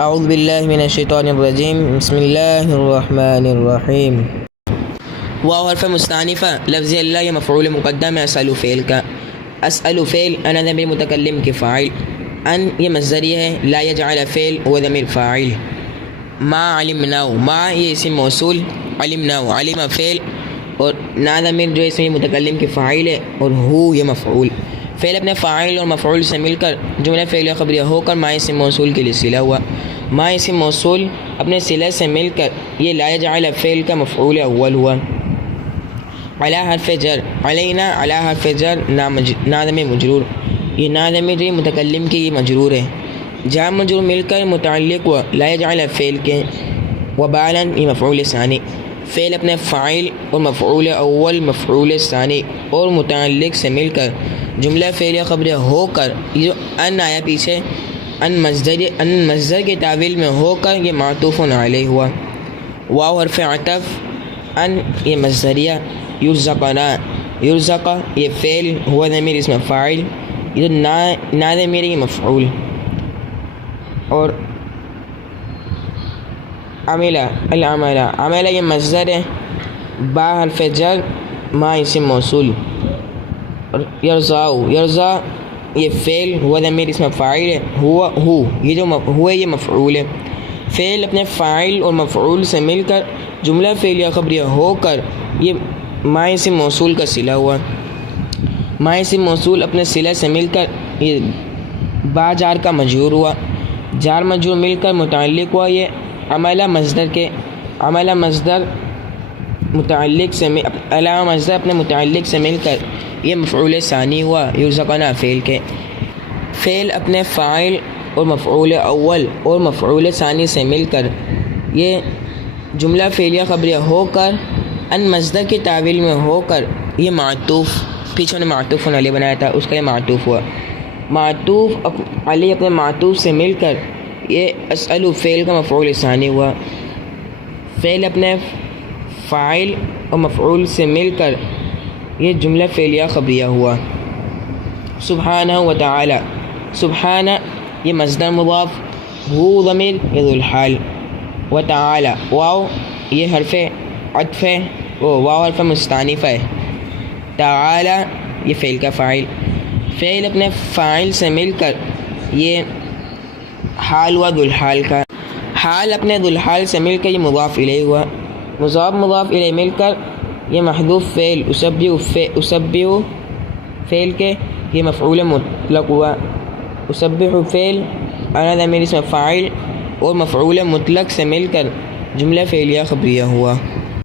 اعوذ باللہ من الشیطان الرجیم بسم اللہ الرحمن الرحیم۔ واو حرف مستانفہ لفظ اللہ یہ مفعول مقدم ہے اسأل فعل کا۔ اسأل فعل انا ضمیر متکلم کے فاعل، ان یہ مصدری ہے، لا یجعل فعل وہ ضمیر فاعل، ما علمناه ما یہ اسم موصول، علمناه علم فعل، اور نا ضمیر جو اسم متکلم کے فاعل ہے، اور ہو یہ مفعول۔ فعل اپنے فاعل اور مفعول سے مل کر جملہ فعلیہ خبریہ ہو کر ما اسم موصول کے لیے صلہ ہوا۔ ما اسم موصول اپنے صلہ سے مل کر یہ لا یجعل فعل کا مفعول اول ہوا۔ علی حرف جر، علینا علی حرف جر نا ضمیر مجرور، یہ نا ضمیر جو متکلم کی یہ مجرور ہے، جار مجرور مل کر متعلق ہوا لا یجعل فعل کے، وبالا یہ مفعول ثانی۔ فعل اپنے فاعل اور مفعول اول مفعول ثانی اور متعلق سے مل کر جملہ فعلیہ خبریہ ہو کر، یہ جو ان آیا پیچھے ان مصدر کے تعویل میں ہو کر یہ معطوف علیہ ہوا۔ واو حرف عطف، ان یہ مصدریہ، یرزقنا یرزق یہ فعل ہوا ضمیر اسم فاعل، یہ جو نا ضمیر یہ مفعول، اور عملہ العملہ عملہ یہ مصدر ہے، با حرف جر ما اسم موصول، اور یرزاؤ یرزا یہ فعل ہوا ضمیر اسم فاعل ہے، ہوا ہو یہ جو ہوا یہ مفعول ہے۔ فعل اپنے فاعل اور مفعول سے مل کر جملہ فعلیہ خبریہ ہو کر یہ ما اسم موصول کا صلہ ہوا۔ ما اسم موصول اپنے صلہ سے مل کر یہ با جار کا مجرور ہوا، جار مجرور مل کر متعلق ہوا یہ عملہ مصدر کے، عملہ مصدر متعلق سے علامہ مصدر اپنے متعلق سے مل کر یہ مفعول ثانی ہوا، یرزقنا فعل کے۔ فعل اپنے فاعل اور مفعول اول اور مفعول ثانی سے مل کر یہ جملہ فعلیہ خبریہ ہو کر ان مصدر کی تعویل میں ہو کر یہ معطوف، پیچھے نے معطوف علیہ بنایا تھا اس کا یہ معطوف ہوا، معطوف علیہ اپنے معطوف سے مل کر یہ اسأل فعل کا مفعول ثانی ہوا۔ فعل اپنے فاعل اور مفعول سے مل کر یہ جملہ فعلیہ خبریہ ہوا۔ سبحانہ و تعالی، سبحانہ یہ مصدر مضاف، ہو ضمیر یہ ذو الحال، و تعالی واو یہ حرف عطف ہے، واو حرف مستانفہ ہے، تعالی یہ فعل کا فاعل۔ فعل اپنے فاعل سے مل کر یہ حال ہوا ذو الحال کا، حال اپنے ذو الحال سے مل کر یہ مضاف الیہ ہوا، مضاف الیہ مل کر یہ محذوف فعل اسبح فعل کے یہ مفعول مطلق ہوا، اسبح فعل انا ضمیر اسم فاعل اور مفعول مطلق سے مل کر جملہ فعلیہ خبریہ ہوا۔